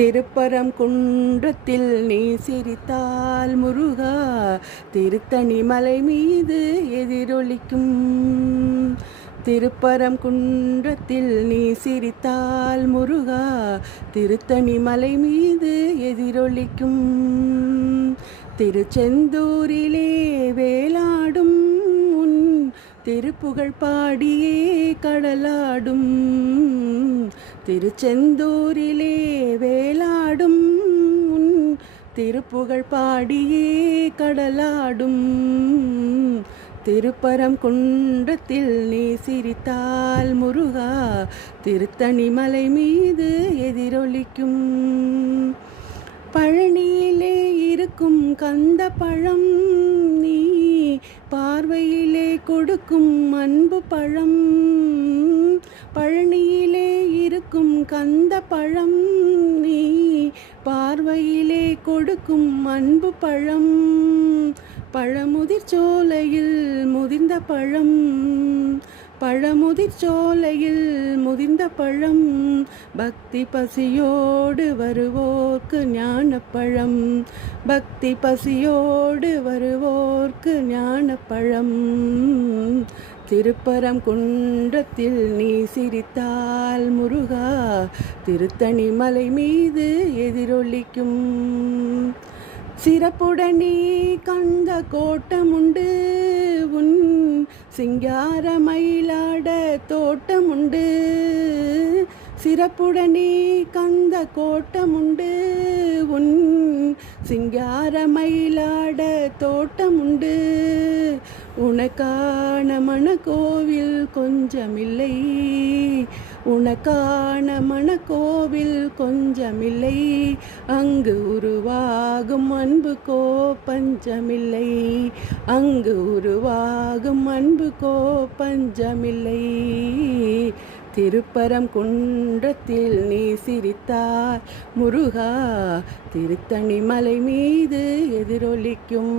திருப்பரங்குன்றத்தில் நீ சிரித்தால் முருகா, திருத்தணி மலை மீது எதிரொலிக்கும். திருப்பரங்குன்றத்தில் நீ சிரித்தால் முருகா, திருத்தணி மலை மீது எதிரொலிக்கும். திருச்செந்தூரிலே வேலாடும் உன் திருப்புகழ் பாடியே கடலாடும். திருச்செந்தூரிலே வேலாடும் உன் திருப்புகழ் பாடியே கடலாடும். திருப்பரங்குன்றத்தில் நீ சிரித்தால் முருகா, திருத்தணி மலை மீது எதிரொலிக்கும். பழனியிலே இருக்கும் கந்த பழம் நீ பார்வையிலே கொடுக்கும் அன்பு பழம். பழனியிலே இருக்கும் கந்த பழம் நீ பார்வையிலே கொடுக்கும் அன்பு பழம். பழமுதிர் சோலையில் முதிர்ந்த பழம், பழமுதிர் சோலையில் முதிர்ந்த பழம். பக்தி பசியோடு வருவோர்க்கு ஞானப்பழம், பக்தி பசியோடு வருவோர்க்கு ஞானப்பழம். திருப்பரங்குன்றத்தில் நீ சிரித்தால் முருகா, திருத்தணி மலை மீது எதிரொலிக்கும். சிறப்புடனே கந்த கோட்டமுண்டு உன் சிங்கார மயிலாட தோட்டமுண்டு. சிறப்புடனே கந்த கோட்டமுண்டு உன் சிங்கார மயிலாட தோட்டமுண்டு. உனக்கான மணக்கோவில் கொஞ்சமில்லை, உனக்கான மணக்கோவில் கொஞ்சமில்லை. அங்கு உருவாகும் அன்புக்கோ பஞ்சமில்லை, அங்கு உருவாகும் அன்புக்கோ பஞ்சமில்லை. திருப்பரங்குன்றத்தில் நீ சிரித்தால் முருகா, திருத்தணி மலை மீது எதிரொலிக்கும்.